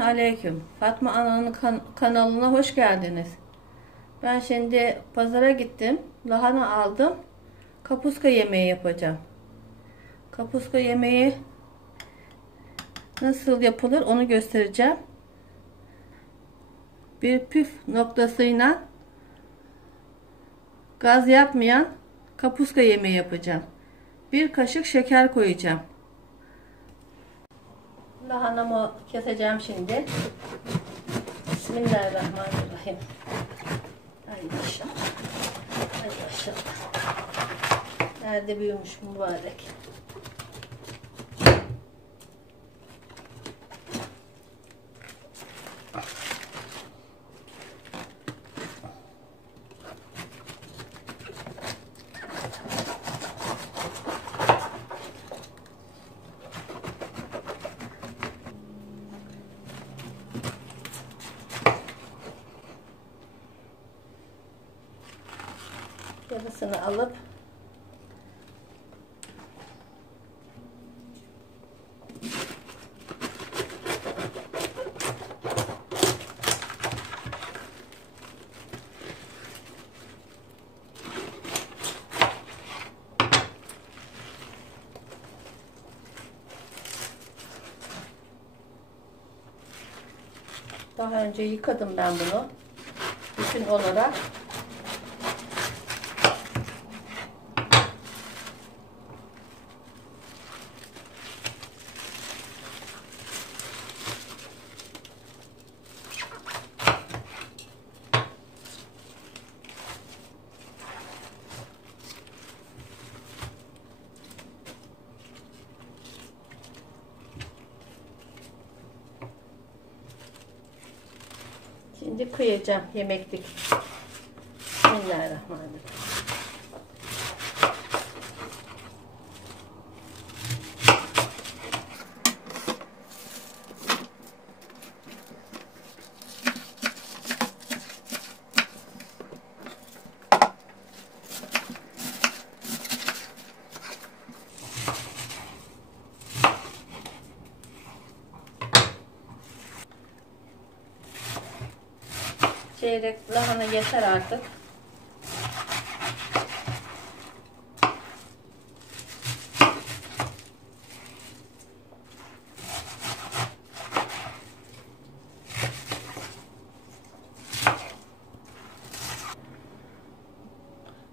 Aleyküm. Fatma Ana'nın kanalına hoş geldiniz. Ben şimdi pazara gittim. Lahana aldım. Kapuska yemeği yapacağım. Kapuska yemeği nasıl yapılır onu göstereceğim. Bir püf noktasıyla gaz yapmayan kapuska yemeği yapacağım. Bir kaşık şeker koyacağım. Lahanamı keseceğim şimdi. Bismillahirrahmanirrahim. Ay maşallah. Ay maşallah. Nerede büyümüş mübarek. Yarısını alıp daha önce yıkadım ben bunu bütün olarak. Şimdi kıyacağım yemeklik. Bismillahirrahmanirrahim. Çeyrek lahana yeter artık.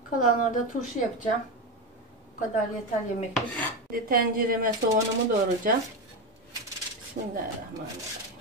Kalanlarda turşu yapacağım. Bu kadar yeter yemeklik. Şimdi tencereme soğanımı doğrayacağım. Bismillahirrahmanirrahim.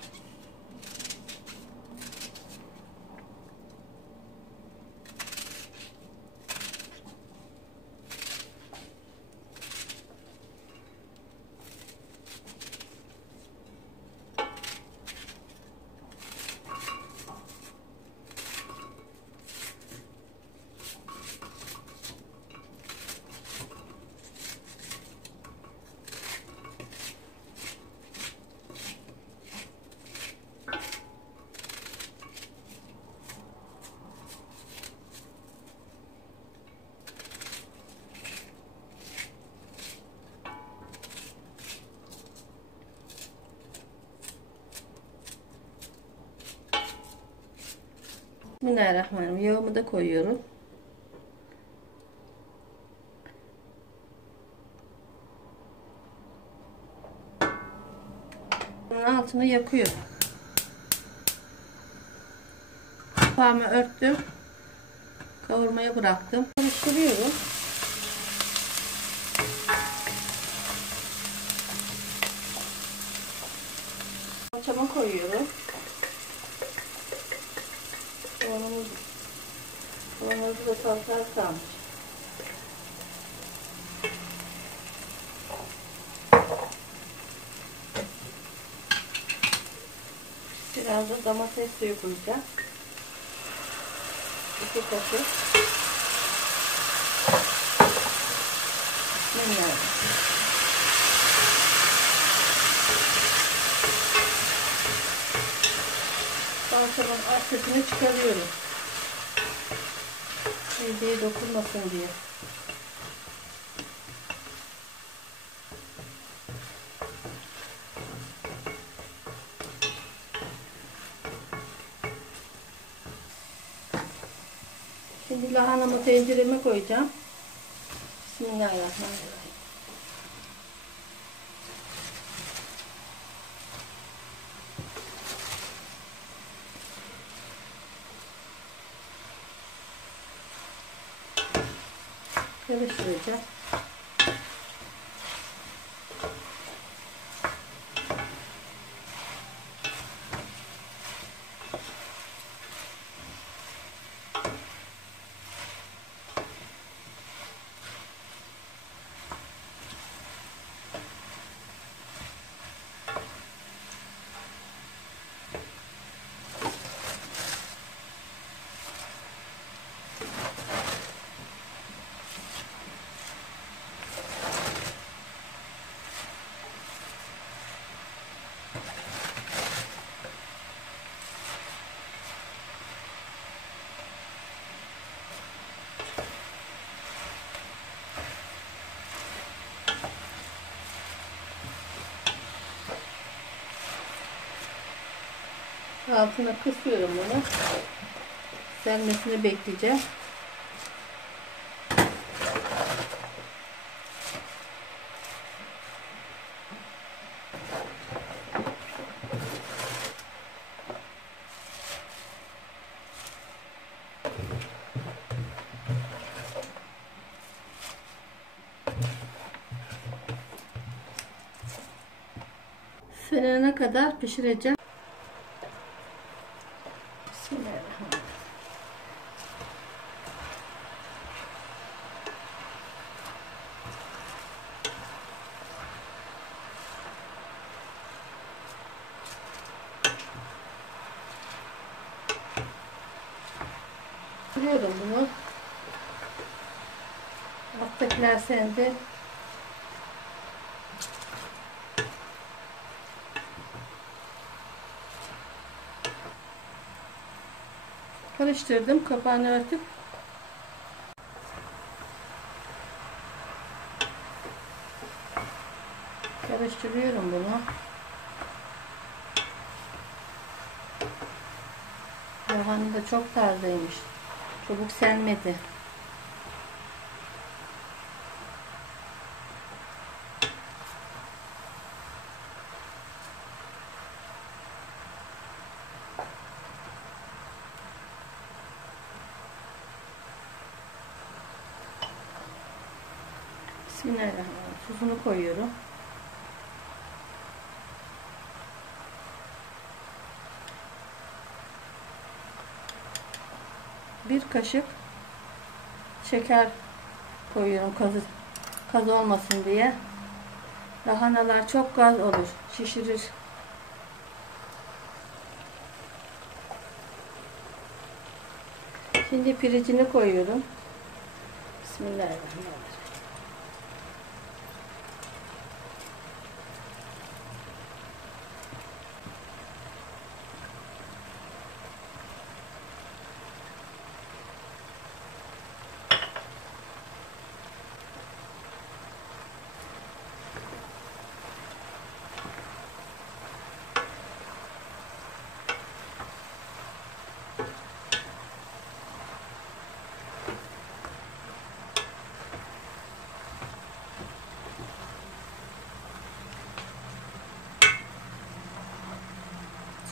Bismillahirrahmanirrahim. Yağımı da koyuyorum. Bunun altını yakıyorum. Kapağımı örttüm. Kavurmaya bıraktım. Karıştırıyorum. Salçamı koyuyorum. Soğanımızı da salçaya sarmış. Biraz da domates suyu koyacağım. 2 kaşık. Salçamın asitini çıkarıyorum. Mideye dokunmasın diye. Şimdi lahanamı tencereme koyacağım. Bismillahirrahmanirrahim. Karıştıracağım. Altına kısıyorum bunu. Selmesini bekleyeceğim. Sönene kadar pişireceğim. Bismillahirrahmanirrahim. Biliyorum bunu. Alttakiler sende. Karıştırdım. Kapağını örtüp karıştırıyorum bunu. Lahana da çok tazeymiş. Çabuk selmedi. Bismillahirrahmanirrahim. Tuzunu koyuyorum. Bir kaşık şeker koyuyorum, kaz olmasın diye. Lahanalar çok gaz olur, şişirir. Şimdi pirincini koyuyorum. Bismillahirrahmanirrahim.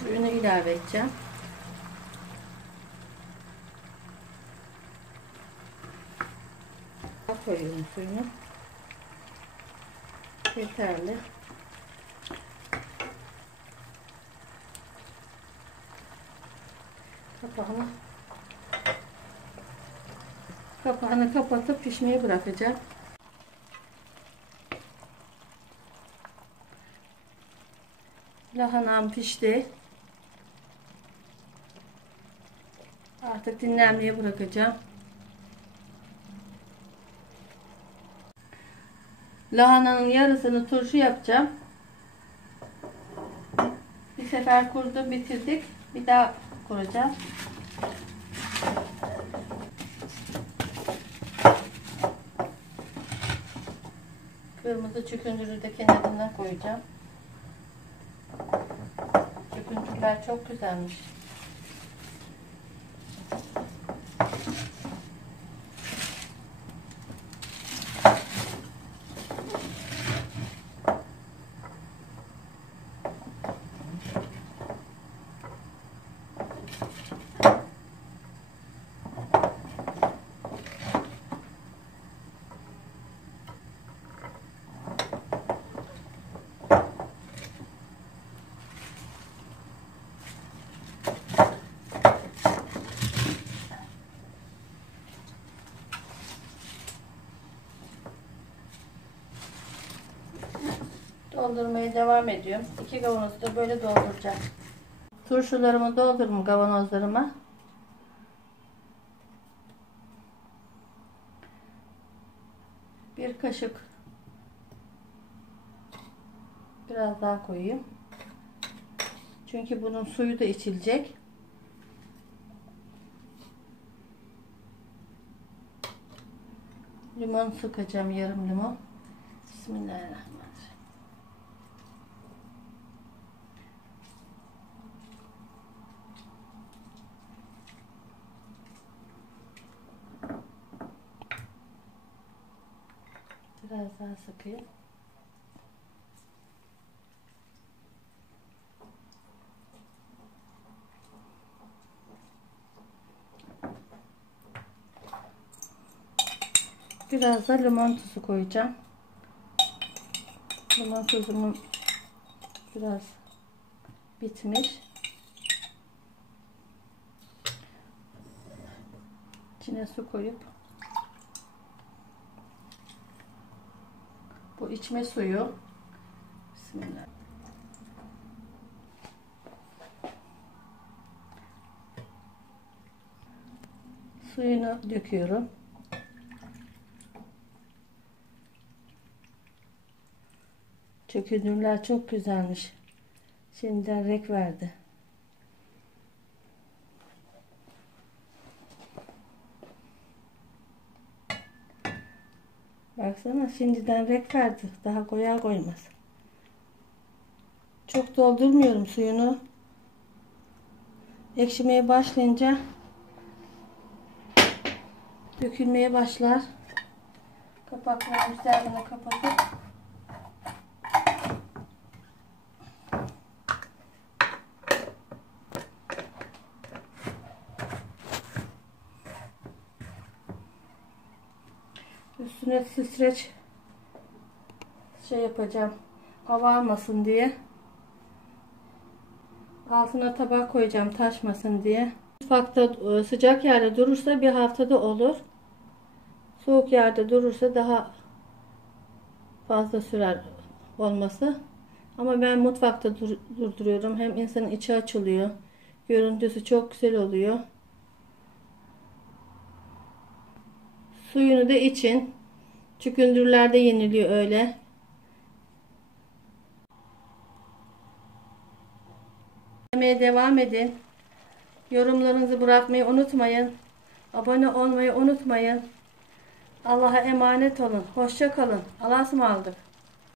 Suyunu ilave edeceğim. Koyuyorum suyunu. Yeterli. Kapağını kapatıp pişmeye bırakacağım. Lahanam pişti. Artık dinlenmeye bırakacağım. Lahananın yarısını turşu yapacağım. Bir sefer kurdum, bitirdik. Bir daha kuracağım. Kırmızı çükündürü de kenarına koyacağım. Çükündürler çok güzelmiş. Doldurmaya devam ediyorum. 2 kavanozu da böyle dolduracağım. Turşularımı doldurdum kavanozlarıma. Bir kaşık biraz daha koyayım. Çünkü bunun suyu da içilecek. Limon sıkacağım, yarım limon. Bismillahirrahmanirrahim. Biraz daha sıkayım. Biraz da limon tuzu koyacağım. Limon tuzum biraz bitmiş. İçine su koyup bu içme suyu. Bismillah. Suyunu döküyorum. Çöküdürler çok güzelmiş. Şimdiden renk verdi. Baksana şimdiden renk verdi. Daha koyar koymaz. Çok doldurmuyorum suyunu. Ekşimeye başlayınca dökülmeye başlar. Kapaklarını güzelce kapatıp üstüne streç yapacağım. Hava almasın diye. Altına tabak koyacağım taşmasın diye. Mutfakta sıcak yerde durursa bir haftada olur. Soğuk yerde durursa daha fazla sürer olması. Ama ben mutfakta durduruyorum. Hem insanın içi açılıyor. Görüntüsü çok güzel oluyor. Suyunu da için. Çükündürlerde yeniliyor öyle. Yemeye devam edin. Yorumlarınızı bırakmayı unutmayın. Abone olmayı unutmayın. Allah'a emanet olun. Hoşça kalın. Allah'a ısmarladık.